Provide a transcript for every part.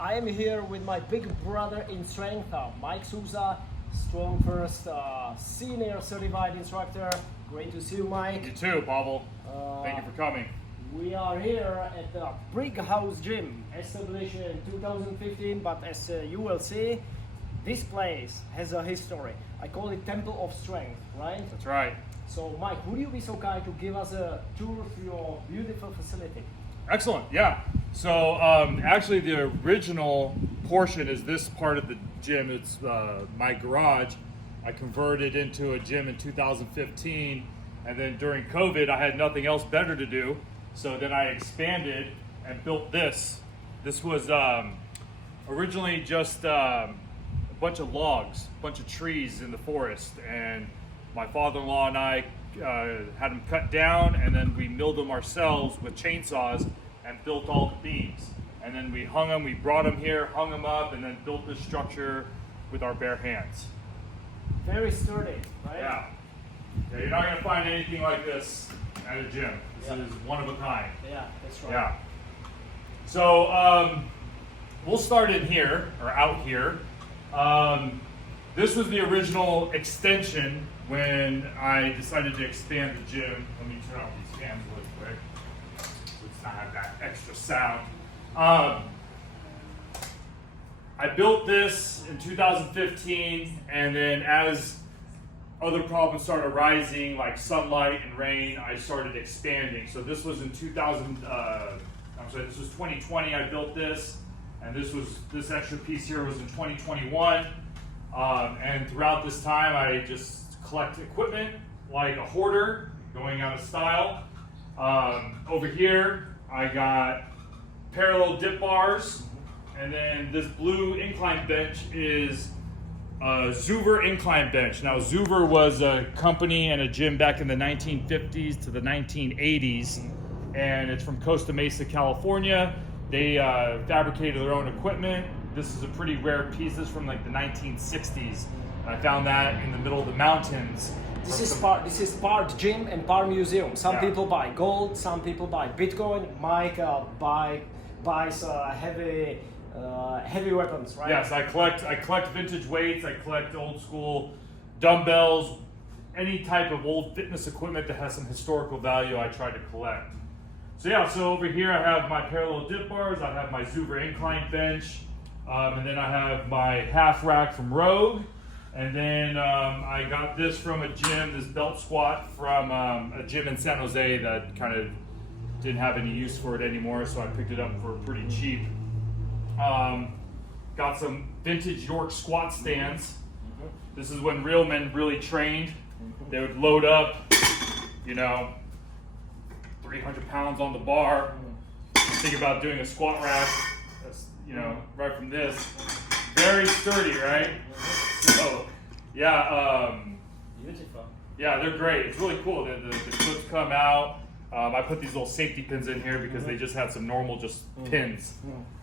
I am here with my big brother in strength, Mike Sousa, Strong First Senior Certified Instructor. Great to see you, Mike. You too, Pavel. Thank you for coming. We are here at the BrickHouse gym, established in 2015, but as you will see, this place has a history. I call it Temple of Strength, right? That's right. So, Mike, would you be so kind to give us a tour through your beautiful facility? Excellent, yeah. So actually the original portion is this part of the gym. It's my garage. I converted into a gym in 2015, and then during COVID I had nothing else better to do, so then I expanded and built this. This was originally just a bunch of logs, a bunch of trees in the forest, and my father-in-law and I had them cut down, and then we milled them ourselves with chainsaws and built all the beams. And then we hung them, we brought them here, hung them up, and then built this structure with our bare hands. Very sturdy, right? Yeah. Yeah, you're not going to find anything like this at a gym. This is one of a kind. Yeah, that's right. Yeah. So we'll start in here, or out here. This was the original extension when I decided to expand the gym. Let me turn off these fans really quick so it's not have that extra sound. I built this in 2015, and then as other problems started arising, like sunlight and rain, I started expanding. So this was in 2020 I built this, and this extra piece here was in 2021. And throughout this time, I just collect equipment like a hoarder, going out of style. Over here, I got parallel dip bars, and then this blue incline bench is a Zuver incline bench. Now, Zuver was a company and a gym back in the 1950s to the 1980s, and it's from Costa Mesa, California. They fabricated their own equipment. This is a pretty rare piece. This is from like the 1960s. I found that in the middle of the mountains. This is part gym and part museum. Some people buy gold, some people buy Bitcoin. Mike buys heavy weapons, right? Yes, I collect vintage weights. I collect old school dumbbells, any type of old fitness equipment that has some historical value. I try to collect. So yeah, so over here I have my parallel dip bars. I have my Zuver incline bench, and then I have my half rack from Rogue. And then I got this from a gym, this belt squat from a gym in San Jose that kind of didn't have any use for it anymore, so I picked it up for pretty cheap. Got some vintage York squat stands. This is when real men really trained. They would load up, 300 pounds on the bar. Think about doing a squat rack, right from this. Very sturdy, right? So, yeah, Beautiful. yeah, they're great. It's really cool. The clips come out. I put these little safety pins in here because they just had some normal pins.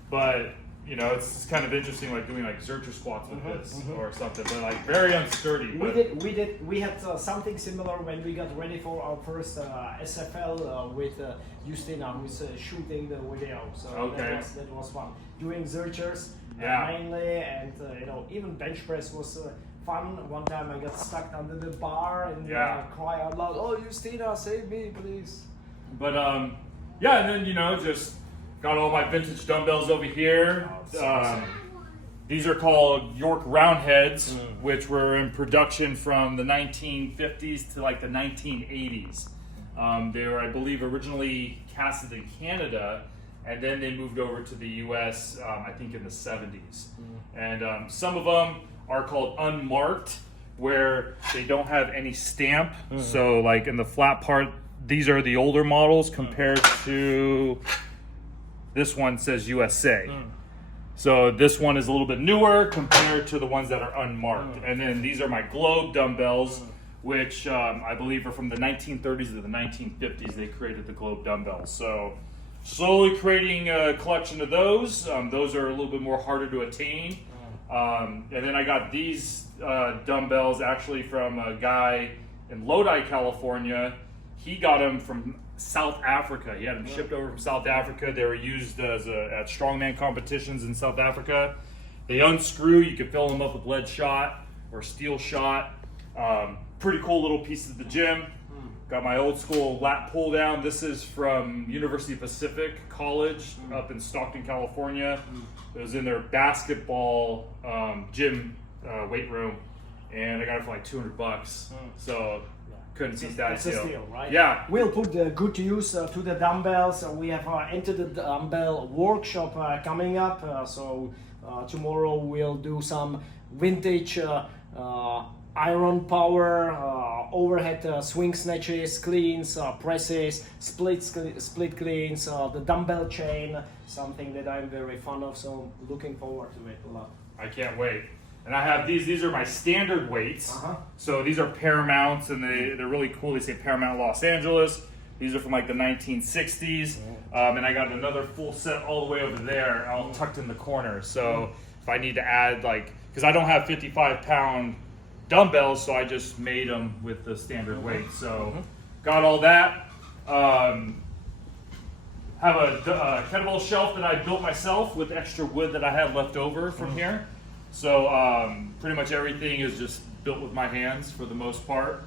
But, it's kind of interesting, like doing like Zercher squats with this or something, but like very unsturdy. We had something similar when we got ready for our first SFL with Justina, who's shooting the video. So that was fun. Doing Zerchers mainly, and even bench press was fun. One time I got stuck under the bar and cry out loud, "Oh, Justina, save me, please!" But and then just got all my vintage dumbbells over here. These are called York Roundheads, which were in production from the 1950s to like the 1980s. They were, I believe, originally casted in Canada, and then they moved over to the US, I think in the 70s. And some of them are called unmarked, where they don't have any stamp. So like in the flat part, these are the older models compared to this one says USA. So this one is a little bit newer compared to the ones that are unmarked. And then these are my Globe dumbbells, which I believe are from the 1930s to the 1950s. They created the Globe dumbbells. So slowly creating a collection of those. Those are a little bit more harder to attain. And then I got these dumbbells actually from a guy in Lodi, California. He got them from South Africa. He had them shipped over from South Africa. They were used as at strongman competitions in South Africa. They unscrew. You can fill them up with lead shot or steel shot. Pretty cool little pieces of the gym. Got my old school lat pull down. This is from University Pacific College up in Stockton, California. It was in their basketball gym weight room, and I got it for like $200. So couldn't beat that deal. It's a steal, right? Yeah. We'll put the good use to the dumbbells. We have entered the dumbbell workshop coming up. So tomorrow we'll do some vintage iron power, overhead swing snatches, cleans, presses, split cleans, the dumbbell chain, something that I'm very fond of, so looking forward to it a lot. I can't wait. And I have these are my standard weights. So these are Paramounts, and they're really cool. They say Paramount Los Angeles. These are from like the 1960s. And I got another full set all the way over there, all tucked in the corner. So if I need to add because I don't have 55-pound dumbbells, so I just made them with the standard weight. So got all that. Have a kettlebell shelf that I built myself with extra wood that I had left over from here. So pretty much everything is just built with my hands for the most part.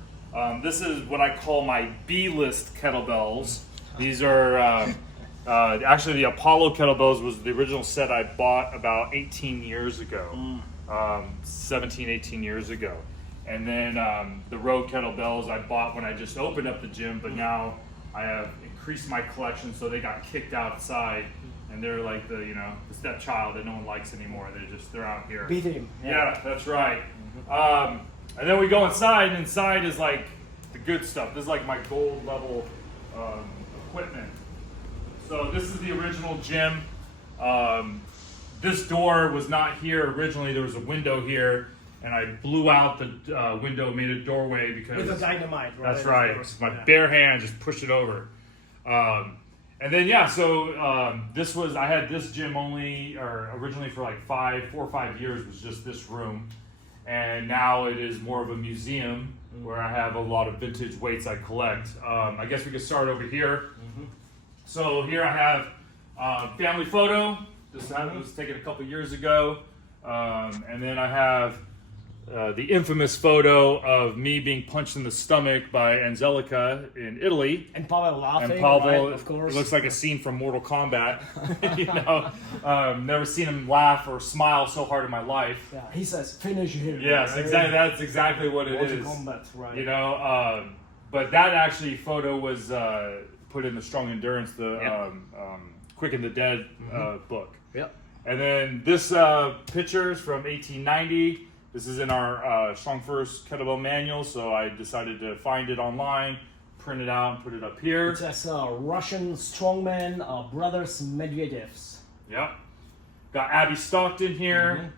This is what I call my B-list kettlebells. These are actually the Apollo kettlebells was the original set I bought about 18 years ago. 17, 18 years ago. And then the Rogue kettlebells I bought when I just opened up the gym, but now I have increased my collection, so they got kicked outside, and they're like the stepchild that no one likes anymore. They're out here. Beat him. Yeah, that's right. And then we go inside. Inside is like the good stuff. This is like my gold level equipment. So this is the original gym. This door was not here originally. There was a window here, and I blew out the window, made a doorway because with a dynamite, right? That's right. My bare hand just pushed it over. And then I had this gym originally for like 4 or 5 years was just this room, and now it is more of a museum where I have a lot of vintage weights I collect. I guess we could start over here. So here I have family photo. This was taken a couple years ago. And then I have the infamous photo of me being punched in the stomach by Angelica in Italy. And Pavel laughing, and Pavel, right, of course. It looks like a scene from Mortal Kombat. Never seen him laugh or smile so hard in my life. Yeah, he says, finish him. Yes, right? exactly. That's exactly what it is. Mortal Kombat, right. But that actually photo was put in the Strong Endurance, Quick and the Dead book. Yep. And then this picture is from 1890. This is in our Strong First Kettlebell Manual, so I decided to find it online, print it out, and put it up here. It says Russian strongman brothers Medvedevs. Yep. Got Abby Stockton here,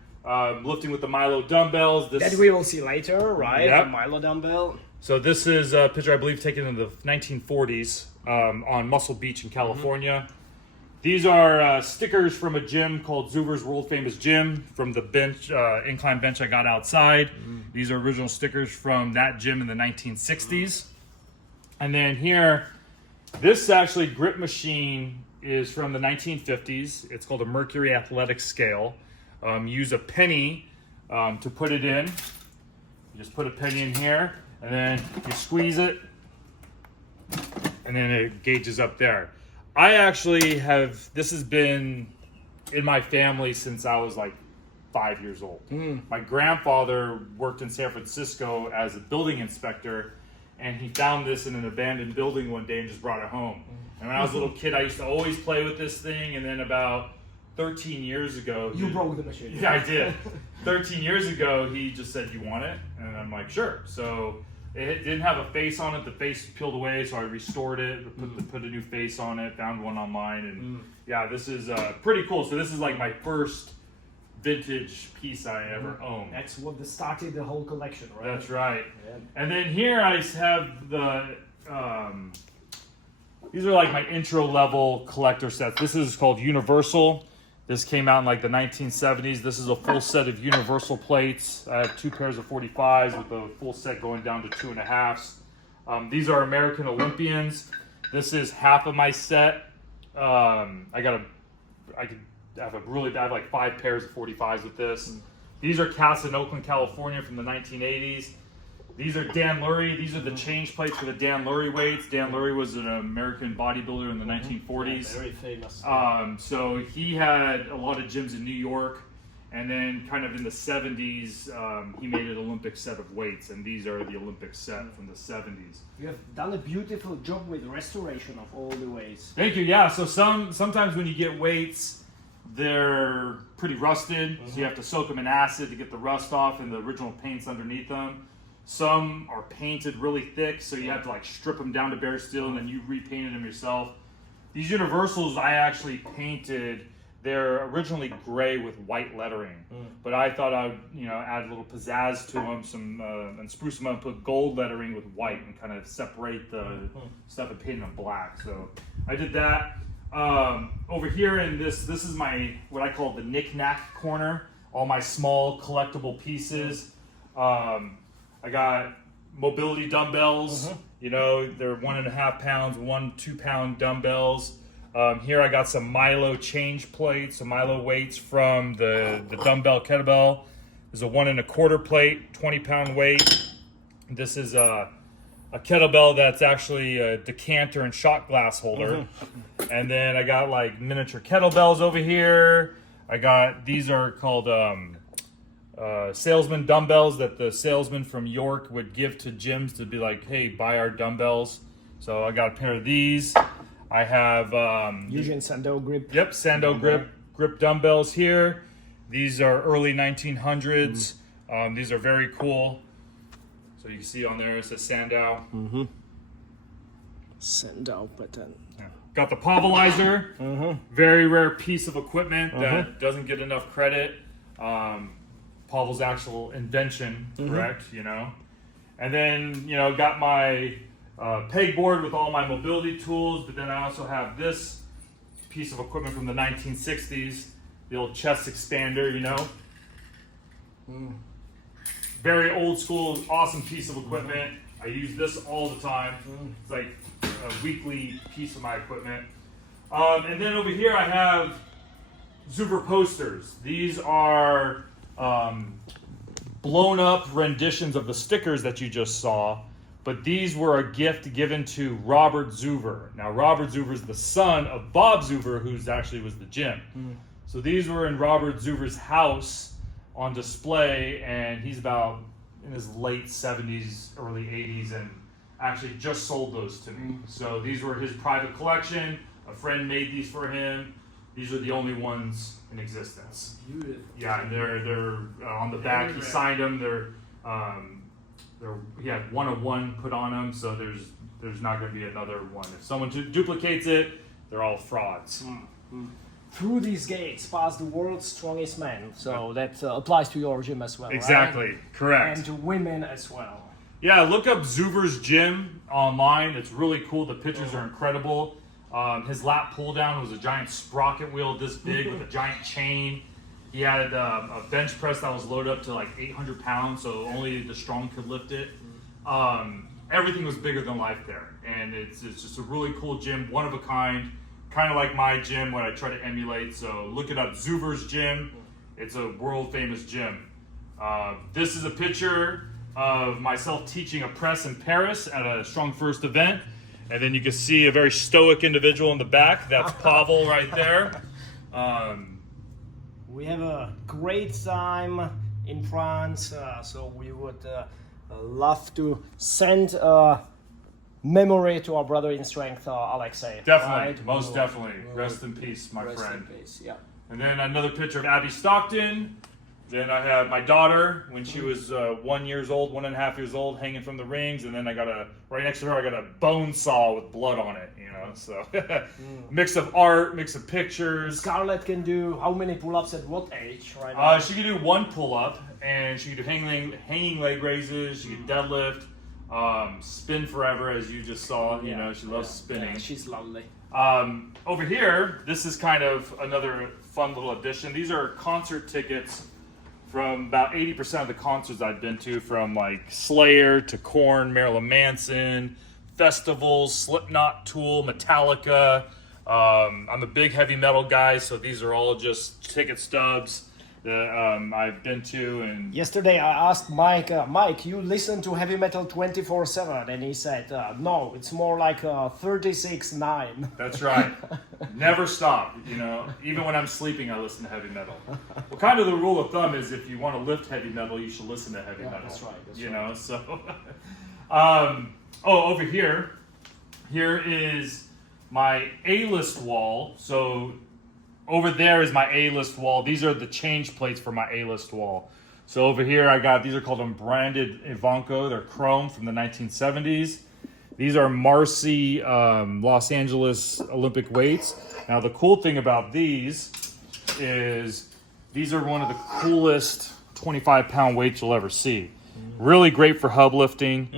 lifting with the Milo dumbbells. That we will see later, right? Yep. The Milo dumbbell. So this is a picture I believe taken in the 1940s on Muscle Beach in California. These are stickers from a gym called Zuber's World Famous Gym from the bench, incline bench I got outside. These are original stickers from that gym in the 1960s. And then here, this actually grip machine is from the 1950s. It's called a Mercury Athletic Scale. Use a penny to put it in. You just put a penny in here, and then you squeeze it, and then it gauges up there. I actually this has been in my family since I was like 5 years old. My grandfather worked in San Francisco as a building inspector, and he found this in an abandoned building one day and just brought it home. And when I was a little kid, I used to always play with this thing, and then about 13 years ago... You broke the machine. Yeah, I did. 13 years ago, he just said, "You want it?" And I'm like, "Sure." So it didn't have a face on it. The face peeled away, so I restored it, put a new face on it, found one online, and yeah, this is pretty cool. So this is like my first vintage piece I ever owned. That's what started the whole collection, right? That's right. Yeah. And then here I have the, these are like my intro level collector sets. This is called Universal. This came out in like the 1970s. This is a full set of Universal plates. I have 2 pairs of 45s with a full set going down to 2.5s. These are American Olympians. This is half of my set. I have like 5 pairs of 45s with this. These are cast in Oakland, California from the 1980s. These are Dan Lurie. These are the change plates for the Dan Lurie weights. Dan Lurie was an American bodybuilder in the 1940s. Very famous. So he had a lot of gyms in New York. And then kind of in the 70s, he made an Olympic set of weights, and these are the Olympic set from the 70s. You have done a beautiful job with restoration of all the weights. Thank you, yeah. So sometimes when you get weights, they're pretty rusted, so you have to soak them in acid to get the rust off and the original paint's underneath them. Some are painted really thick, so you have to like strip them down to bare steel, and then you repainted them yourself. These universals I actually painted. They're originally gray with white lettering, but I thought I would, add a little pizzazz to them, and spruce them up, and put gold lettering with white, and kind of separate the stuff and paint them black. So I did that. Over here in this is my what I call the knick-knack corner. All my small collectible pieces. I got mobility dumbbells. They're 1.5 pounds, 2 pound dumbbells. Here I got some Milo change plates, some Milo weights from the dumbbell kettlebell. There's a 1 1/4 plate, 20-pound weight. This is a kettlebell that's actually a decanter and shot glass holder. And then I got like miniature kettlebells over here. These are called salesman dumbbells that the salesman from York would give to gyms to be like, hey, buy our dumbbells. So I got a pair of these. I have Eugene Sandow grip. Yep, Sandow grip dumbbells here. These are early 1900s. These are very cool. So you can see on there it says Sandow. Sandow pattern. Yeah. Got the Pavelizer. Very rare piece of equipment that doesn't get enough credit. Pavel's actual invention, correct? And then got my pegboard with all my mobility tools, but then I also have this piece of equipment from the 1960s, the old chest expander, Very old school, awesome piece of equipment. I use this all the time. It's like a weekly piece of my equipment. And then over here I have Zuber posters. These are blown up renditions of the stickers that you just saw. But these were a gift given to Robert Zuber. Now, Robert Zuber is the son of Bob Zuber, who's actually was the gym. So these were in Robert Zuber's house on display, and he's about in his late 70s, early 80s, and actually just sold those to me. So these were his private collection. A friend made these for him. These are the only ones in existence. Beautiful. Yeah, and they're on the back. He signed them. He had 1 of 1 put on them, so there's not going to be another one. If someone duplicates it, they're all frauds. Through these gates pass the world's strongest man. So that applies to your gym as well. Exactly, right? correct. And to women as well. Yeah, look up Zuber's gym online. It's really cool. The pictures are incredible. His lat pull down was a giant sprocket wheel this big with a giant chain. He had a bench press that was loaded up to like 800 pounds, so only the strong could lift it. Everything was bigger than life there, and it's just a really cool gym, one of a kind of like my gym, what I try to emulate. So look it up, Zuber's gym. It's a world famous gym. This is a picture of myself teaching a press in Paris at a Strong First event, and then you can see a very stoic individual in the back. That's Pavel right there. We have a great time in France, so we would love to send a memory to our brother in strength, Alexei. Definitely, right? most definitely. Rest in peace, my Rest friend. in peace, yeah. And then another picture of Abby Stockton. Then I have my daughter when she was 1.5 years old, hanging from the rings. And then right next to her, I got a bone saw with blood on it, so mix of art, mix of pictures. Scarlett can do how many pull-ups at what age right now? She can do 1 pull-up, and she can do hanging leg raises, she can deadlift, spin forever, as you just saw. She loves spinning. Yeah, she's lovely. Over here, this is kind of another fun little addition. These are concert tickets from about 80% of the concerts I've been to, from like Slayer to Korn, Marilyn Manson, festivals, Slipknot, Tool, Metallica. I'm a big heavy metal guy, so these are all just ticket stubs that I've been to. And yesterday I asked Mike, Mike, you listen to heavy metal 24/7, and he said, no, it's more like 36/9. That's right. Never stop. You know, even when I'm sleeping, I listen to heavy metal. Well, kind of the rule of thumb is if you want to lift heavy metal, you should listen to heavy metal. That's right. That's you right. know, so. Over here is my A-list wall. So over there is my A-list wall. These are the change plates for my A-list wall. So over here I got, these are called unbranded Ivanko. They're chrome from the 1970s. These are Marcy Los Angeles Olympic weights. Now the cool thing about these is these are one of the coolest 25-pound weights you'll ever see. Really great for hub lifting.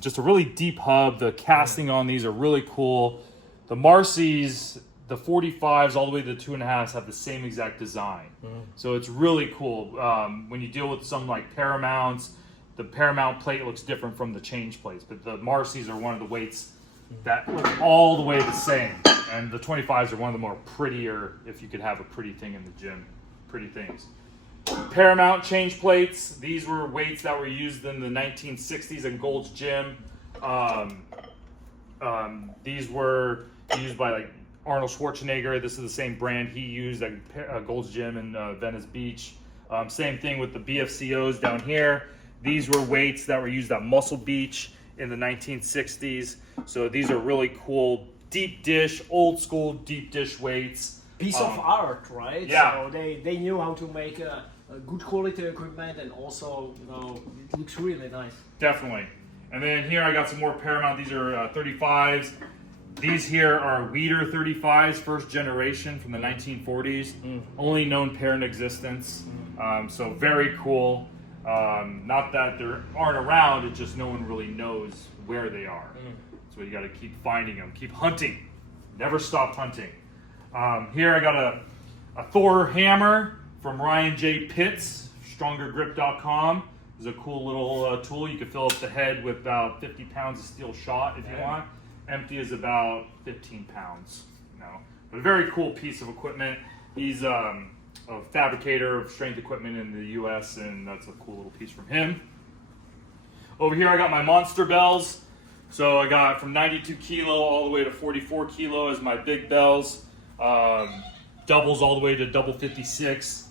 Just a really deep hub. The casting on these are really cool. The Marcy's, the 45s all the way to the 2.5s have the same exact design. So it's really cool. When you deal with some like Paramounts, the Paramount plate looks different from the change plates, but the Marcy's are one of the weights that look all the way the same. And the 25s are one of the more prettier, if you could have a pretty thing in the gym, pretty things. Paramount change plates. These were weights that were used in the 1960s in Gold's Gym. These were used by like Arnold Schwarzenegger. This is the same brand he used at Gold's Gym in Venice Beach. Same thing with the BFCOs down here. These were weights that were used at Muscle Beach in the 1960s. So these are really cool deep dish, old school deep dish weights. Piece of art, right? Yeah. So they knew how to make a good quality equipment, and also, you know, it looks really nice. Definitely. And then here I got some more Paramount. These are 35s. These here are Weeder 35s, first generation from the 1940s. Only known pair in existence. So very cool. Not that they aren't around, it's just no one really knows where they are. So you got to keep finding them, keep hunting. Never stop hunting. Here I got a Thor hammer from Ryan J. Pitts, StrongerGrip.com. It's a cool little tool. You can fill up the head with about 50 pounds of steel shot if you want. Empty is about 15 pounds. But a very cool piece of equipment. He's a fabricator of strength equipment in the US, and that's a cool little piece from him. Over here I got my monster bells. So I got from 92 kilo all the way to 44 kilo as my big bells. Doubles all the way to double 56.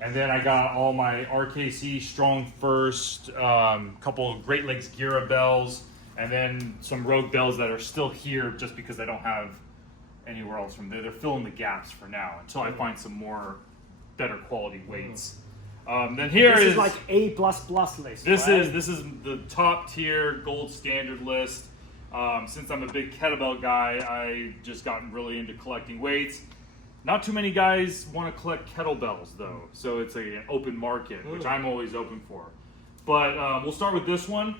And then I got all my RKC Strong First, couple of Great Lakes Gira bells, and then some Rogue bells that are still here just because I don't have anywhere else from there. They're filling the gaps for now until I find some more better quality weights. Then here this is like A++ list. This right? is the top tier gold standard list. Since I'm a big kettlebell guy, I just gotten really into collecting weights. Not too many guys want to collect kettlebells though, so it's an open market, which I'm always open for. But we'll start with this one.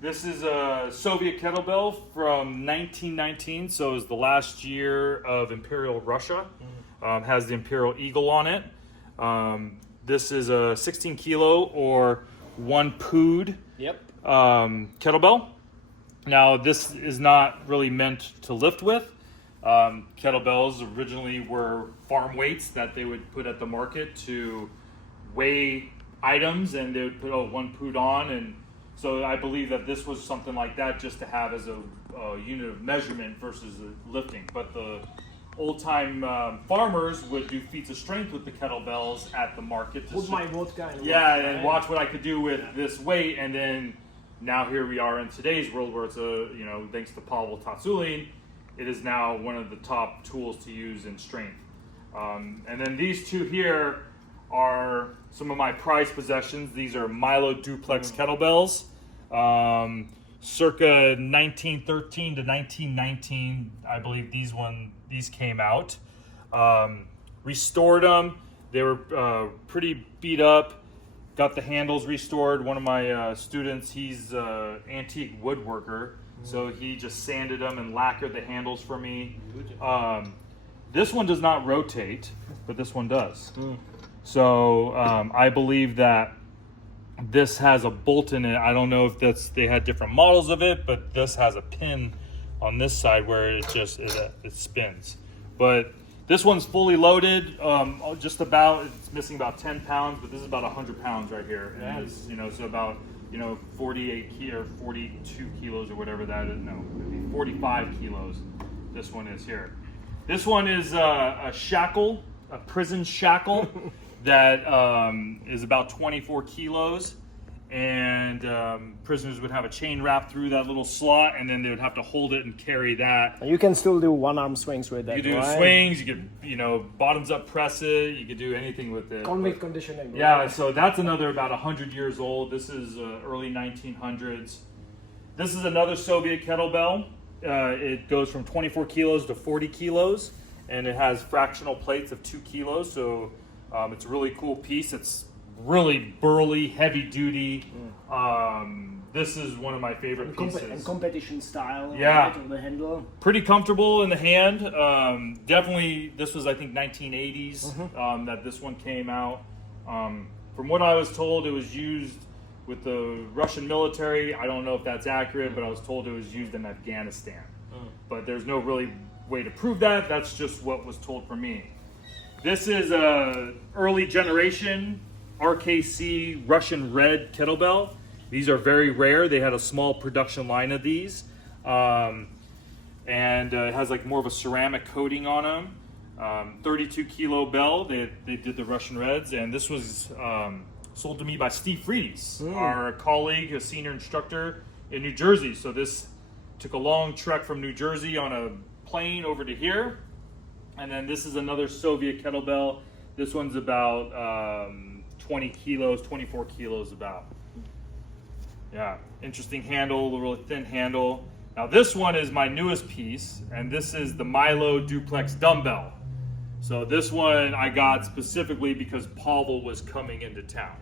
This is a Soviet kettlebell from 1919, so it was the last year of Imperial Russia. Has the Imperial Eagle on it. This is a 16 kilo or 1 pood kettlebell. Now this is not really meant to lift with. Kettlebells originally were farm weights that they would put at the market to weigh items, and they would put 1 pood on, and so I believe that this was something like that just to have as a unit of measurement versus lifting. But the old-time farmers would do feats of strength with the kettlebells at the market. Put my vodka in and watch what I could do with this weight, and then now here we are in today's world where it's thanks to Pavel Tatsulin, it is now one of the top tools to use in strength. And then these two here are some of my prized possessions. These are Milo Duplex kettlebells, circa 1913 to 1919. I believe these came out. Restored them. They were pretty beat up. Got the handles restored. One of my students, he's an antique woodworker. So he just sanded them and lacquered the handles for me. This one does not rotate, but this one does. So I believe that this has a bolt in it. I don't know if they had different models of it, but this has a pin on this side where it spins. But this one's fully loaded, just about, it's missing about 10 pounds, but this is about 100 pounds right here. And it's, so about, 48 or 42 kilos or whatever that is. No, it'd be 45 kilos. This one is here. This one is a shackle, a prison shackle that is about 24 kilos. And prisoners would have a chain wrapped through that little slot, and then they would have to hold it and carry that. And you can still do one-arm swings with that, You do swings, you could, bottoms-up press it, you could do anything with it. Convict conditioning. Yeah, so that's another about 100 years old. This is early 1900s. This is another Soviet kettlebell. It goes from 24 kilos to 40 kilos, and it has fractional plates of 2 kilos, so it's a really cool piece. It's really burly, heavy duty. This is one of my favorite pieces. And competition style. Yeah. Right, of the handle. Pretty comfortable in the hand. Definitely, this was I think 1980s that this one came out. From what I was told, it was used with the Russian military. I don't know if that's accurate, but I was told it was used in Afghanistan. But there's no really way to prove that. That's just what was told for me. This is a early generation RKC Russian red kettlebell. These are very rare. They had a small production line of these, and it has like more of a ceramic coating on them. 32 kilo bell. They did the Russian reds, and this was sold to me by Steve Freeze, our colleague, a senior instructor in New Jersey. So this took a long trek from New Jersey on a plane over to here, and then this is another Soviet kettlebell. This one's about 20 kilos, 24 kilos about. Yeah, interesting handle, a really thin handle. Now this one is my newest piece, and this is the Milo Duplex dumbbell. So this one I got specifically because Pavel was coming into town.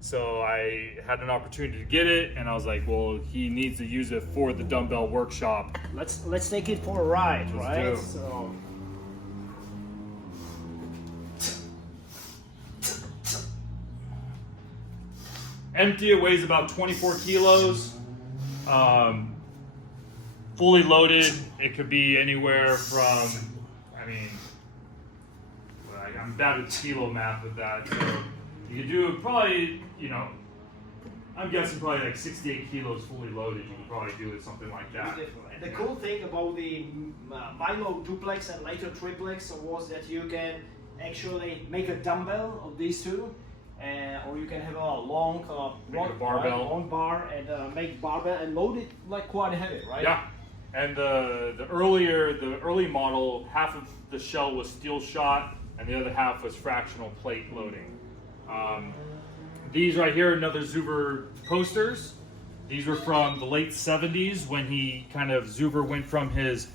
So I had an opportunity to get it, and I was like, well, he needs to use it for the dumbbell workshop. Let's take it for a ride, right? do. So. Empty, it weighs about 24 kilos. Fully loaded, it could be anywhere from, I'm bad at kilo math with that. So you could do probably, I'm guessing probably like 68 kilos fully loaded. You could probably do it something like that. Beautiful. And the cool thing about the Milo Duplex and later Triplex was that you can actually make a dumbbell of these two. Or you can have a long barbell, long bar, and make barbell and load it like quite heavy, right? Yeah. And the early model, half of the shell was steel shot, and the other half was fractional plate loading. These right here, another Zuber posters. These were from the late 70s when Zuber went from his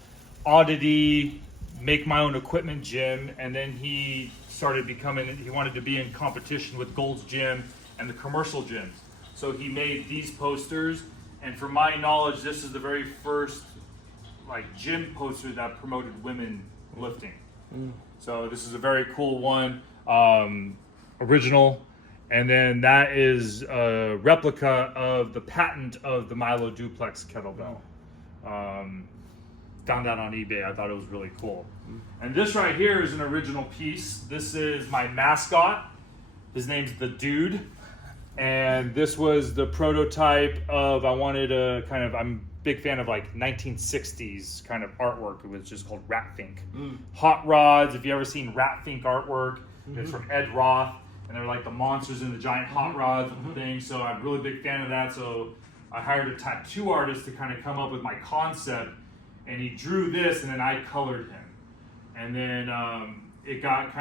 oddity, make my own equipment gym, and then he wanted to be in competition with Gold's Gym and the commercial gyms. So he made these posters, and from my knowledge, this is the very first gym poster that promoted women lifting. So this is a very cool one, original. And then that is a replica of the patent of the Milo Duplex kettlebell. Found that on eBay. I thought it was really cool. And this right here is an original piece. This is my mascot. His name's the Dude. And this was the prototype of, I'm a big fan of 1960s kind of artwork. It was just called Ratfink. Hot rods, if you ever seen Ratfink artwork, it's from Ed Roth. And they're like the monsters in the giant hot rods and things. So I'm a really big fan of that. So I hired a tattoo artist to kind of come up with my concept. And he drew this, and then I colored him. And then it got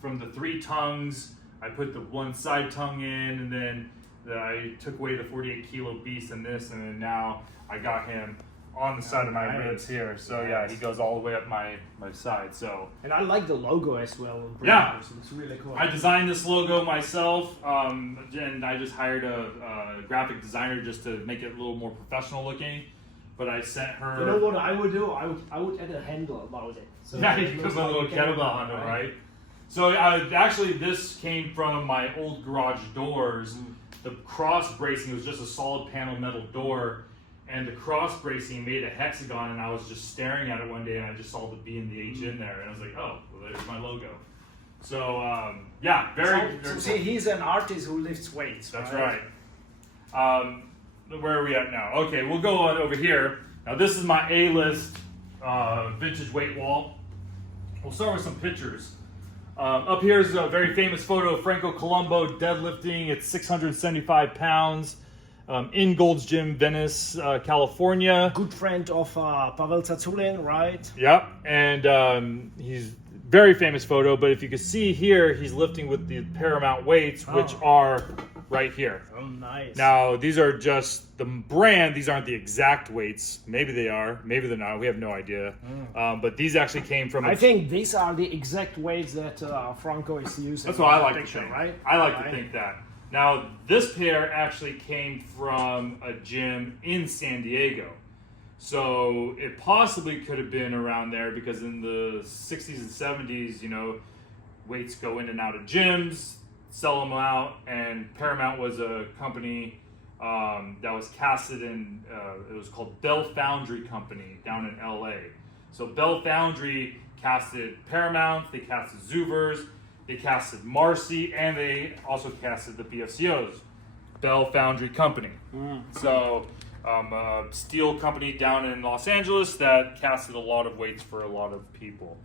from the 3 tongues, I put the 1 side tongue in, and then I took away the 48 kilo beast and this, and then now I got him on the side of my ribs here. So yeah, he goes all the way up my side. So. And I like the logo as well. Yeah, it's really cool. I designed this logo myself, and I just hired a graphic designer just to make it a little more professional looking. But I sent her. You know what I would do? I would add a handle about it. So yeah, you put a little kettlebell on it, right? So actually, this came from my old garage doors. The cross bracing was just a solid panel metal door, and the cross bracing made a hexagon, and I was just staring at it one day, and I just saw the B and the H in there, and I was like, oh, well, there's my logo. So, yeah, very so see, he's an artist who lifts weights. That's right. Where are we at now? Okay, we'll go on over here. Now, this is my A-list vintage weight wall. We'll start with some pictures. Up here is a very famous photo of Franco Colombo deadlifting at 675 pounds in Gold's Gym, Venice, California. Good friend of Pavel Tsatsouline, right? Yep, and he's very famous photo, but if you can see here, he's lifting with the Paramount weights, which are right here. Oh, nice. Now, these are just the brand. These aren't the exact weights. Maybe they are. Maybe they're not. We have no idea. But these actually came from... I think these are the exact weights that Franco is using. That's what I like picture, to think. Right? I like to think that. Now, this pair actually came from a gym in San Diego. So it possibly could have been around there because in the 60s and 70s, you know, weights go in and out of gyms, sell them out, and Paramount was a company that was casted in, it was called Bell Foundry Company down in LA. So Bell Foundry casted Paramount, they casted Zoovers, they casted Marcy, and they also casted the BFCOs, Bell Foundry Company. So a steel company down in Los Angeles that casted a lot of weights for a lot of people.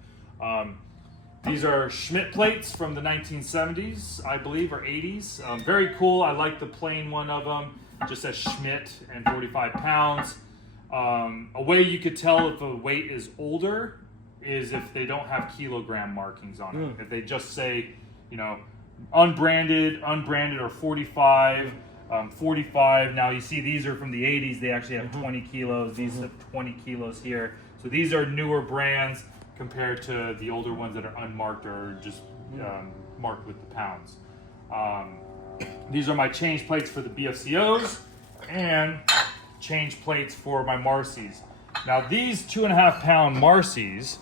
These are Schmidt plates from the 1970s, I believe, or 80s. Very cool. I like the plain one of them. Just says Schmidt and 45 pounds. A way you could tell if a weight is older is if they don't have kilogram markings on it. If they just say, you know, unbranded or 45, 45. Now you see these are from the 80s. They actually have 20 kilos. These have 20 kilos here. So these are newer brands compared to the older ones that are unmarked or just marked with the pounds. These are my change plates for the BFCOs and change plates for my Marcy's. Now these 2.5 pound Marcy's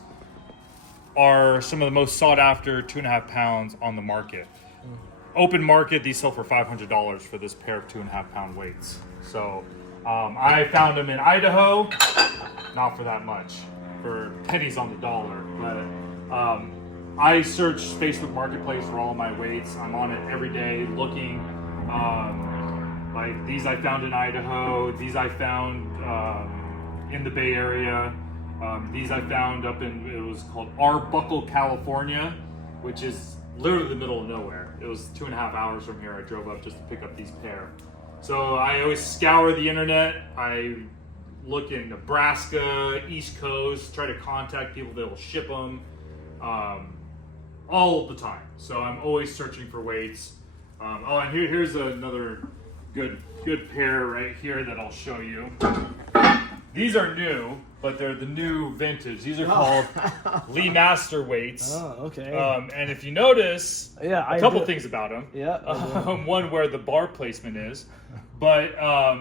are some of the most sought after 2.5 pounds on the market. Open market, these sell for $500 for this pair of 2.5 pound weights. So I found them in Idaho, not for that much, for pennies on the dollar. But I search Facebook Marketplace for all of my weights. I'm on it every day looking. Like these I found in Idaho, these I found in the Bay Area. These I found up in, it was called Arbuckle, California, which is literally the middle of nowhere. It was 2.5 hours from here. I drove up just to pick up these pair. So I always scour the internet. I look in Nebraska, East Coast, try to contact people that will ship them all the time. So I'm always searching for weights. Oh, and here's another good pair right here that I'll show you. These are new, but they're the new vintage. These are called Lee Master weights. Oh, okay. And if you notice, yeah, a couple things about them. Yeah. One where the bar placement is, but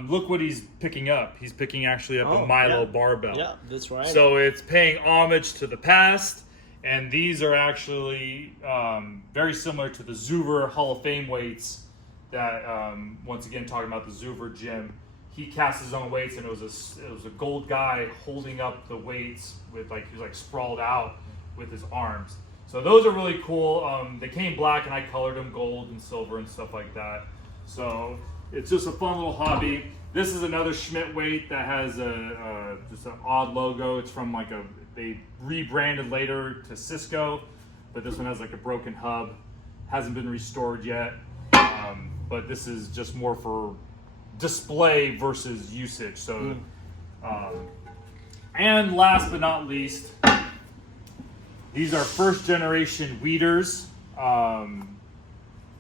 look what he's picking up. He's picking actually up a Milo barbell. Yeah, that's right. So it's paying homage to the past, and these are actually very similar to the Zoover Hall of Fame weights that, once again, talking about the Zoover gym. He cast his own weights, and it was a gold guy holding up the weights with he was like sprawled out with his arms. So those are really cool. They came black, and I colored them gold and silver and stuff like that. So it's just a fun little hobby. This is another Schmidt weight that has just an odd logo. It's from they rebranded later to Cisco, but this one has like a broken hub. Hasn't been restored yet, but this is just more for display versus usage. So and last but not least, these are first generation Weeders from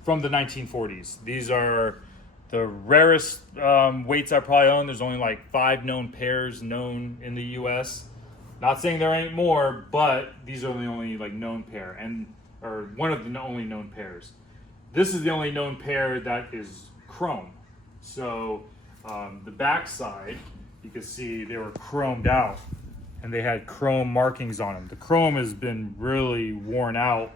the 1940s. These are the rarest weights I probably own. There's only like 5 known pairs known in the US. Not saying there ain't more, but these are the only known pair, or one of the only known pairs. This is the only known pair that is chrome. So the back side, you can see they were chromed out, and they had chrome markings on them. The chrome has been really worn out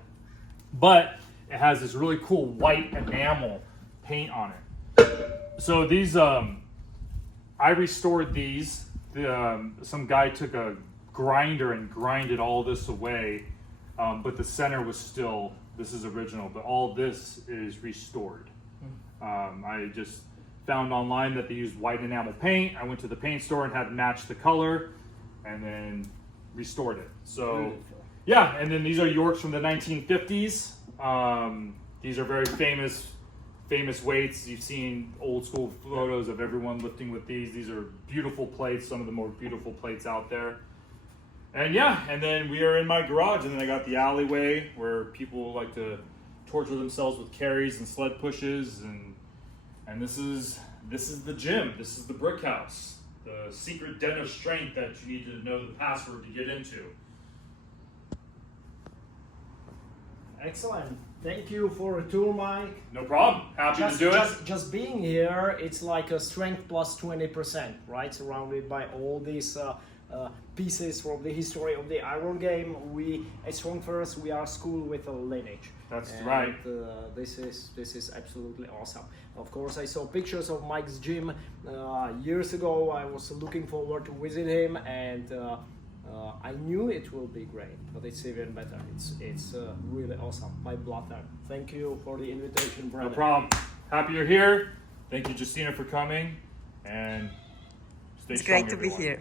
but it has this really cool white enamel paint on it. So these, I restored these. Some guy took a grinder and grinded all this away, but the center was still, this is original, but all this is restored. I just found online that they used white enamel paint. I went to the paint store and had matched the color and then restored it. So yeah, and then these are Yorks from the 1950s. These are very famous weights. You've seen old school photos of everyone lifting with these. These are beautiful plates, some of the more beautiful plates out there. And yeah, and then we are in my garage, and then I got the alleyway where people like to torture themselves with carries and sled pushes, and this is the gym. This is the BrickHouse, the secret den of strength that you need to know the password to get into. Excellent. Thank you for a tour, Mike. No problem. Happy to do it. Just being here, it's like a strength plus 20%, right? Surrounded by all these pieces from the history of the iron game. We at Strong First, we are school with a lineage. That's right. This is absolutely awesome. Of course, I saw pictures of Mike's gym years ago. I was looking forward to visit him, and I knew it will be great, but it's even better. It's really awesome. My brother, thank you for the invitation, brother. No problem. Happy you're here. Thank you, Justina, for coming, and stay strong, It's great to be here.